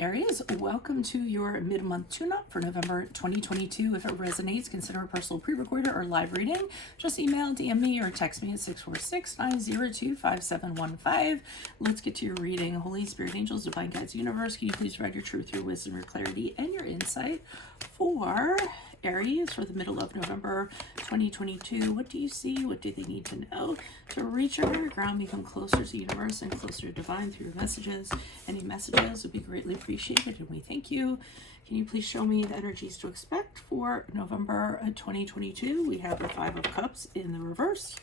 Aries, welcome to your mid-month tune-up for November 2022. If it resonates, consider a personal pre-recorded or live reading. Just email, DM me, or text me at 646-902-5715. Let's get to your reading. Holy Spirit, angels, divine guides, universe, can you please provide your truth, your wisdom, your clarity, and your insight for Aries for the middle of November 2022. What do you see? What do they need to know to reach your higher ground, become closer to the universe and closer to divine through your messages? Any messages would be greatly appreciated, and we thank you. Can you please show me the energies to expect for November 2022? We have the Five of Cups in the reverse.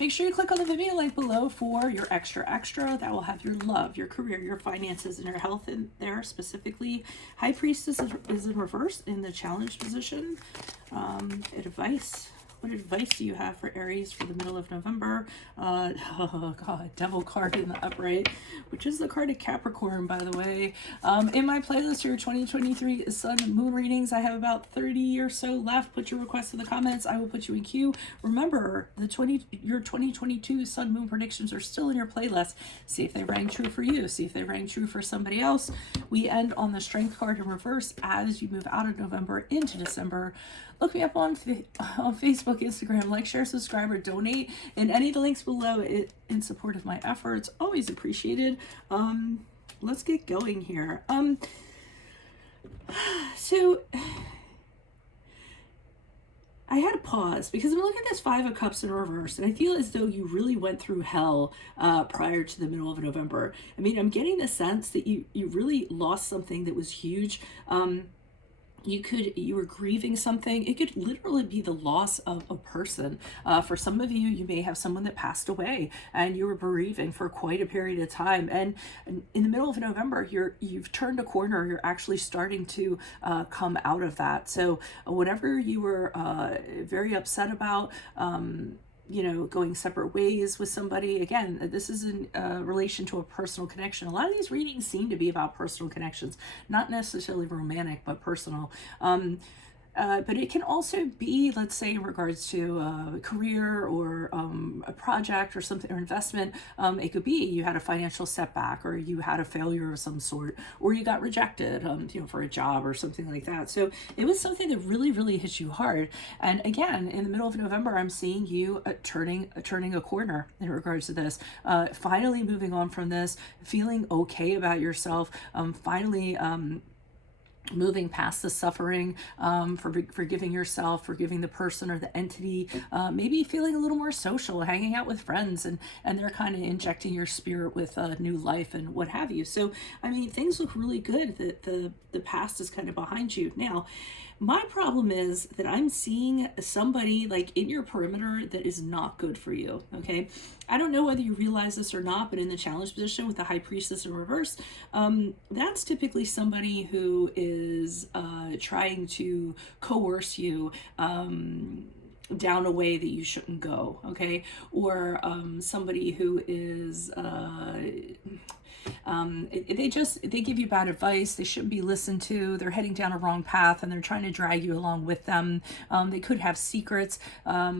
Make sure you click on the Venmo link below for your extra. That will have your love, your career, your finances, and your health in there specifically. High Priestess is in reverse in the challenge position. Advice. What advice do you have for Aries for the middle of November? Oh God, Devil card in the upright, which is the card of Capricorn, by the way. In my playlist for your 2023 Sun and Moon readings, I have about 30 or so left. Put your requests in the comments. I will put you in queue. Remember, your 2022 Sun Moon predictions are still in your playlist. See if they rang true for you. See if they rang true for somebody else. We end on the Strength card in reverse as you move out of November into December. Look me up on Facebook, Instagram, like, share, subscribe, or donate. And any of the links below in support of my efforts. Always appreciated. Let's get going here. So I had to pause because I'm looking at this Five of Cups in reverse, and I feel as though you really went through hell prior to the middle of November. I mean, I'm getting the sense that you really lost something that was huge. You were grieving something. It could literally be the loss of a person. For some of you, you may have someone that passed away and you were bereaving for quite a period of time. And in the middle of November, you've turned a corner. You're actually starting to come out of that. So whatever you were very upset about, going separate ways with somebody. Again, this is in relation to a personal connection. A lot of these readings seem to be about personal connections, not necessarily romantic, but personal. But it can also be, let's say, in regards to a career or a project or something, or investment. It could be you had a financial setback, or you had a failure of some sort, or you got rejected, for a job or something like that. So it was something that really, really hit you hard. And again, in the middle of November, I'm seeing you turning a corner in regards to this. Finally moving on from this, feeling okay about yourself. Finally. Moving past the suffering, forgiving yourself, forgiving the person or the entity, maybe feeling a little more social, hanging out with friends, and they're kind of injecting your spirit with new life and what have you. So, I mean, things look really good that the past is kind of behind you. Now, my problem is that I'm seeing somebody like in your perimeter that is not good for you, okay? I don't know whether you realize this or not, but in the challenge position with the High Priestess in reverse, that's typically somebody who is trying to coerce you down a way that you shouldn't go, okay? Or somebody who is... they give you bad advice. They shouldn't be listened to. They're heading down a wrong path and they're trying to drag you along with them. They could have secrets, that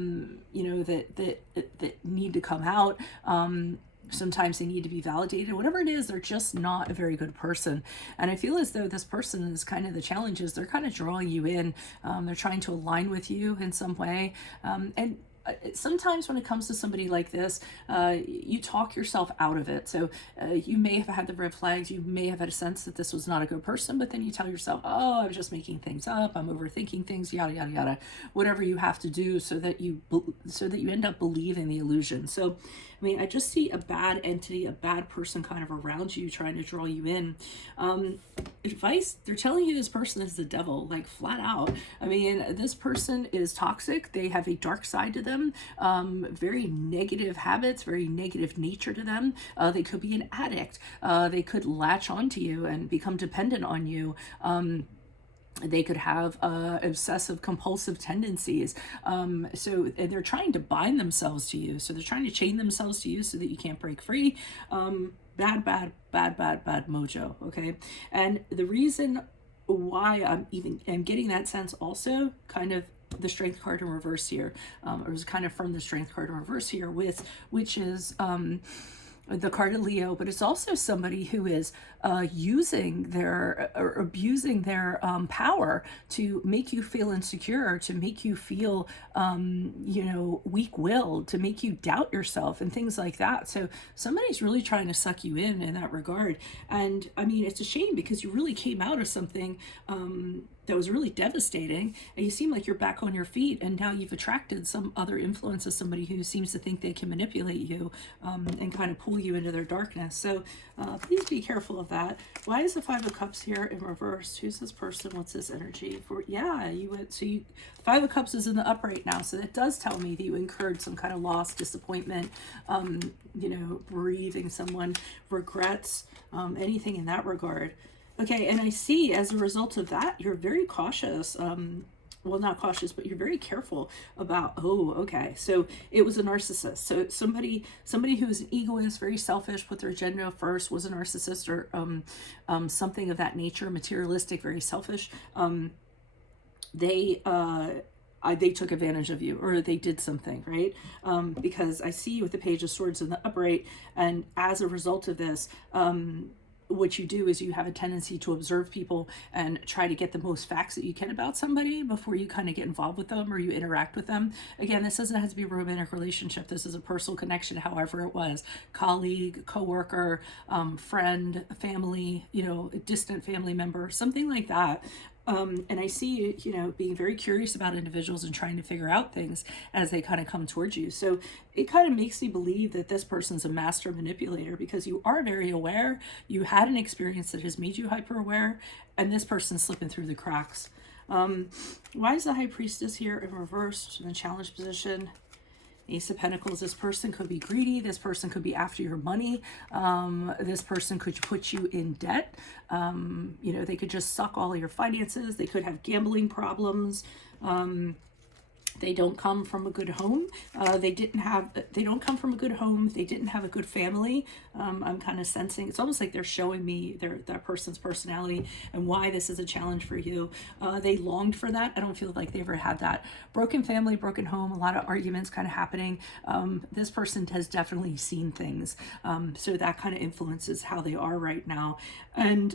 need to come out. Sometimes they need to be validated. Whatever it is, they're just not a very good person. And I feel as though this person is kind of the challenges. They're kind of drawing you in. They're trying to align with you in some way. And sometimes when it comes to somebody like this, you talk yourself out of it. So you may have had the red flags. You may have had a sense that this was not a good person, but then you tell yourself, oh, I'm just making things up. I'm overthinking things, yada, yada, yada, whatever you have to do so that you end up believing the illusion. So, I mean, I just see a bad entity, a bad person kind of around you trying to draw you in. Advice, they're telling you this person is the devil, like flat out. I mean, this person is toxic. They have a dark side to them, very negative habits, very negative nature to them. They could be an addict. They could latch onto you and become dependent on you. They could have obsessive compulsive tendencies. So they're trying to bind themselves to you. So they're trying to chain themselves to you so that you can't break free. Bad mojo. Okay. And the reason why I'm getting that sense also kind of the Strength card in reverse here, it was kind of from the Strength card in reverse here, which is the card of Leo, but it's also somebody who is using their or abusing their power to make you feel insecure, to make you feel, weak-willed, to make you doubt yourself and things like that. So somebody's really trying to suck you in that regard. And I mean, it's a shame because you really came out of something that was really devastating, and you seem like you're back on your feet, and now you've attracted some other influences, somebody who seems to think they can manipulate you and kind of pull you into their darkness. So please be careful of that. Why is the Five of Cups here in reverse? Who's this person? What's this energy for? Yeah, you went, so you, Five of Cups is in the upright now, so that does tell me that you incurred some kind of loss, disappointment, bereaving someone, regrets, anything in that regard. Okay, and I see as a result of that, you're very cautious. Well, not cautious, but you're very careful about, oh, okay, so it was a narcissist. So somebody who's an egoist, very selfish, put their agenda first, was a narcissist, or something of that nature, materialistic, very selfish. They took advantage of you, or they did something, right? Because I see you with the Page of Swords in the upright, and as a result of this, what you do is you have a tendency to observe people and try to get the most facts that you can about somebody before you kind of get involved with them or you interact with them. Again, this doesn't have to be a romantic relationship. This is a personal connection, however it was. Colleague, coworker, friend, family, a distant family member, something like that. And I see you, being very curious about individuals and trying to figure out things as they kind of come towards you. So it kind of makes me believe that this person's a master manipulator, because you are very aware. You had an experience that has made you hyper aware, and this person's slipping through the cracks. Why is the High Priestess here in reverse in the challenge position? Ace of Pentacles, this person could be greedy. This person could be after your money. This person could put you in debt. They could just suck all of your finances. They could have gambling problems. They don't come from a good home. They don't come from a good home. They didn't have a good family. I'm kind of sensing, it's almost like they're showing me that person's personality and why this is a challenge for you. They longed for that. I don't feel like they ever had that. Broken family, broken home, a lot of arguments kind of happening. This person has definitely seen things. So that kind of influences how they are right now. And,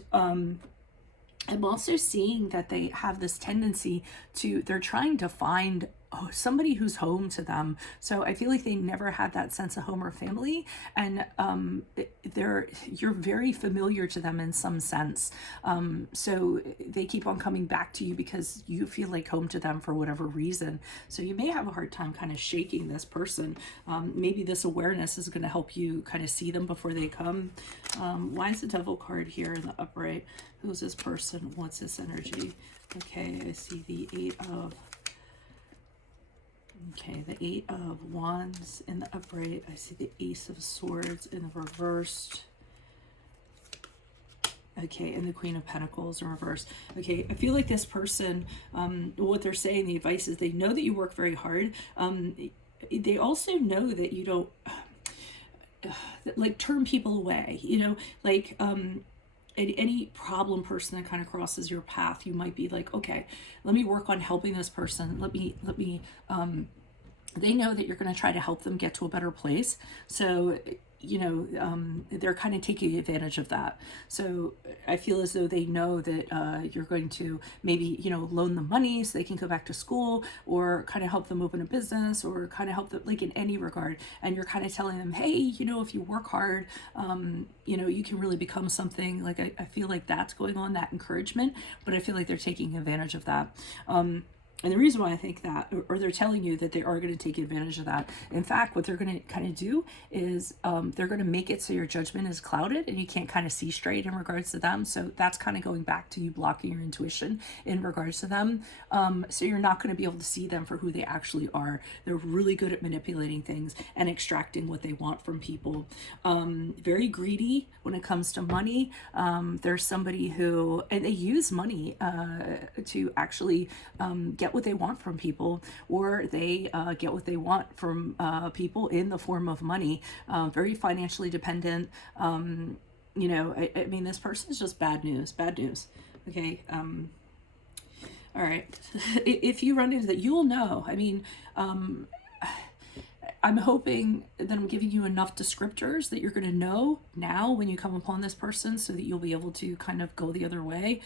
I'm also seeing that they have this tendency they're trying to find somebody who's home to them. So I feel like they never had that sense of home or family, and you're very familiar to them in some sense. So they keep on coming back to you because you feel like home to them for whatever reason. So you may have a hard time kind of shaking this person. Maybe this awareness is going to help you kind of see them before they come. Why is the Devil card here in the upright? Who's this person? What's this energy? Okay, I see the Eight of Wands in the upright. I see the Ace of Swords in the reversed. Okay, and the Queen of Pentacles in reverse. Okay, I feel like this person, what they're saying, the advice is they know that you work very hard. They also know that you don't turn people away, any problem person that kind of crosses your path, you might be like, okay, let me work on helping this person. Let me they know that you're going to try to help them get to a better place. So, they're kind of taking advantage of that. So I feel as though they know that you're going to maybe, loan them money so they can go back to school, or kind of help them open a business, or kind of help them in any regard. And you're kind of telling them, hey, if you work hard, you can really become something. I feel like that's going on, that encouragement, but I feel like they're taking advantage of that. And the reason why I think that, or they're telling you that they are going to take advantage of that. In fact, what they're going to kind of do is they're going to make it so your judgment is clouded and you can't kind of see straight in regards to them. So that's kind of going back to you blocking your intuition in regards to them. So you're not going to be able to see them for who they actually are. They're really good at manipulating things and extracting what they want from people. Very greedy when it comes to money. There's somebody who, and they use money to actually get what they want from people, or they get what they want from people in the form of money. Very financially dependent. I mean, this person is just bad news. Okay. All right. If you run into that, you'll know. I mean, I'm hoping that I'm giving you enough descriptors that you're going to know now when you come upon this person, so that you'll be able to kind of go the other way.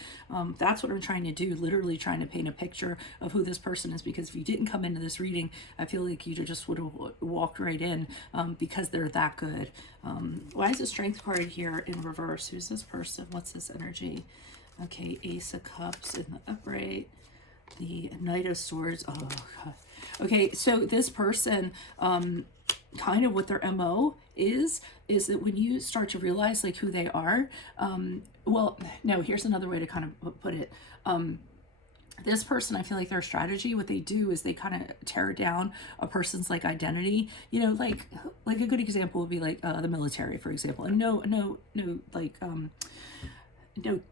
That's what I'm trying to do, literally trying to paint a picture of who this person is, because if you didn't come into this reading, I feel like you just would have walked right in, because they're that good. Why is the Strength card here in reverse? Who's this person? What's this energy? Okay, Ace of Cups in the upright. The Knight of Swords. Oh, God. Okay, so this person, kind of what their MO is that when you start to realize like who they are, well, no, here's another way to kind of put it. This person, I feel like their strategy, what they do is they kind of tear down a person's like identity, you know, like a good example would be like the military, for example. And no, like,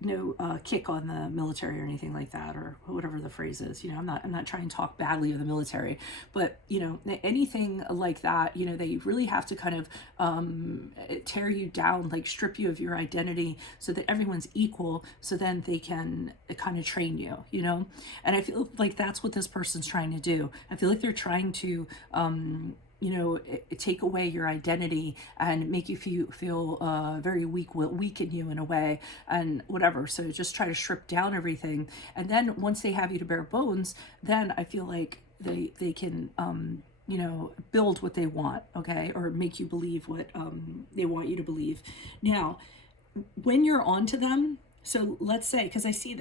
no kick on the military or anything like that, or whatever the phrase is. You know, I'm not trying to talk badly of the military, but you know, anything like that, you know, they really have to kind of tear you down, like strip you of your identity, so that everyone's equal, so then they can kind of train you, you know. And I feel like that's what this person's trying to do. I feel like they're trying to you know, take away your identity and make you feel very weaken you in a way, and whatever. So just try to strip down everything, and then once they have you to bare bones, then I feel like they can you know, build what they want, okay, or make you believe what they want you to believe. Now, when you're onto them, so let's say, because I see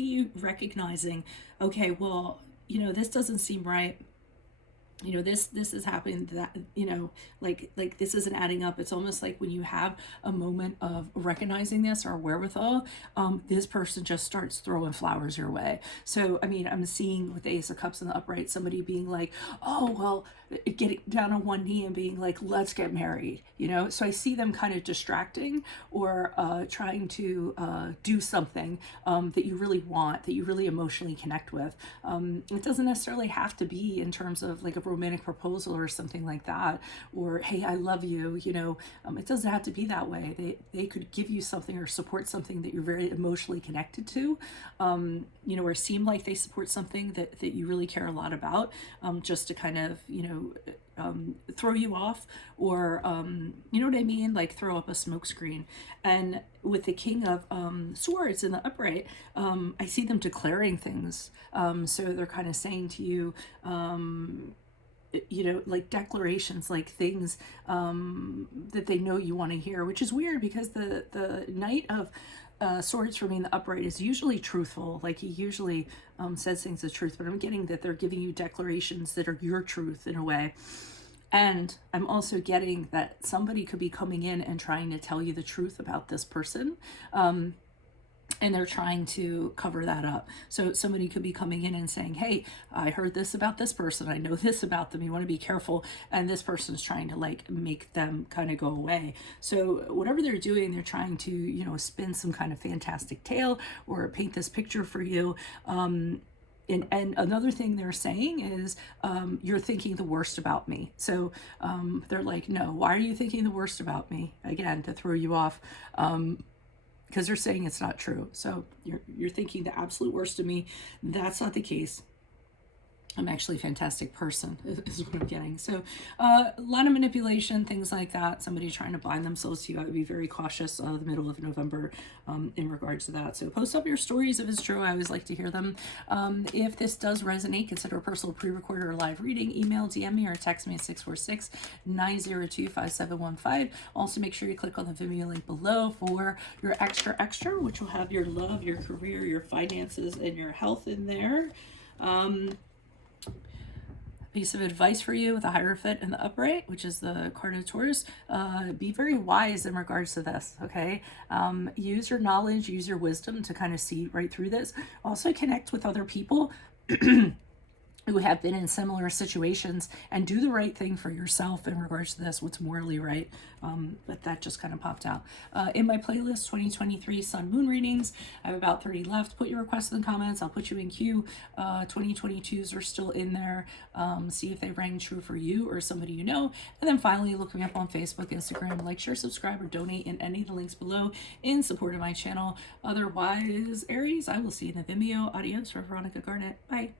you recognizing, okay, well, you know, this doesn't seem right. You know, this is happening, that, you know, like this isn't adding up. It's almost like when you have a moment of recognizing this or wherewithal, this person just starts throwing flowers your way. So I mean, I'm seeing with the Ace of Cups in the upright, somebody being like, oh well, getting down on one knee and being like, let's get married, you know. So I see them kind of distracting, or trying to do something that you really want, that you really emotionally connect with. It doesn't necessarily have to be in terms of like a romantic proposal or something like that, or hey, I love you, you know. It doesn't have to be that way. They could give you something or support something that you're very emotionally connected to, you know, or seem like they support something that you really care a lot about, just to kind of, you know, throw you off, or you know what I mean, like throw up a smoke screen. And with the King of Swords in the upright, I see them declaring things. So they're kind of saying to you, you know, like declarations, like things that they know you want to hear, which is weird, because the Knight of Swords for me in the upright is usually truthful. Like he usually says things as truth, but I'm getting that they're giving you declarations that are your truth in a way. And I'm also getting that somebody could be coming in and trying to tell you the truth about this person. And they're trying to cover that up. So somebody could be coming in and saying, hey, I heard this about this person, I know this about them, you want to be careful. And this person's trying to like make them kind of go away. So whatever they're doing, they're trying to, you know, spin some kind of fantastic tale or paint this picture for you. And another thing they're saying is, you're thinking the worst about me. So they're like, no, why are you thinking the worst about me? Again, to throw you off. Because they're saying it's not true. So you're thinking the absolute worst of me. That's not the case. I'm actually a fantastic person, is what I'm getting. So a lot of manipulation, things like that. Somebody trying to bind themselves to you. I would be very cautious the middle of November in regards to that. So post up your stories if it's true. I always like to hear them. If this does resonate, consider a personal pre-recorded or live reading. Email, DM me, or text me at 646-902-5715. Also, make sure you click on the Vimeo link below for your extra, which will have your love, your career, your finances, and your health in there. Piece of advice for you with a Hierophant in the upright, which is the card of Taurus. Be very wise in regards to this, okay? Use your knowledge, use your wisdom to kind of see right through this. Also connect with other people who have been in similar situations, and do the right thing for yourself in regards to this, what's morally right. But that just kind of popped out. In my playlist, 2023 Sun Moon readings, I have about 30 left. Put your requests in the comments. I'll put you in queue. 2022s are still in there. See if they rang true for you or somebody you know. And then finally, look me up on Facebook, Instagram, like, share, subscribe, or donate in any of the links below in support of my channel. Otherwise, Aries, I will see you in the Vimeo. Adios for Veronica Garnet. Bye.